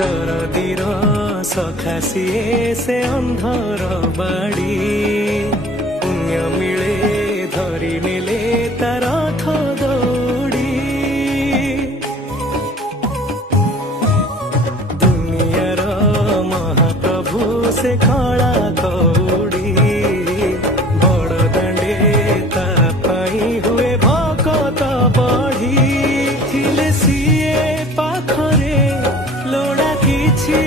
दरदीर सखा सिए से अंधर बाड़ी पुण्य मिले धरी नेले तार रथ दौड़ी दुनियार महाप्रभु से कला कौड़ी बड़ दांडे ता पाई हुए भकत बढ़ी थिले सिए पाखरे लोड़ा किछि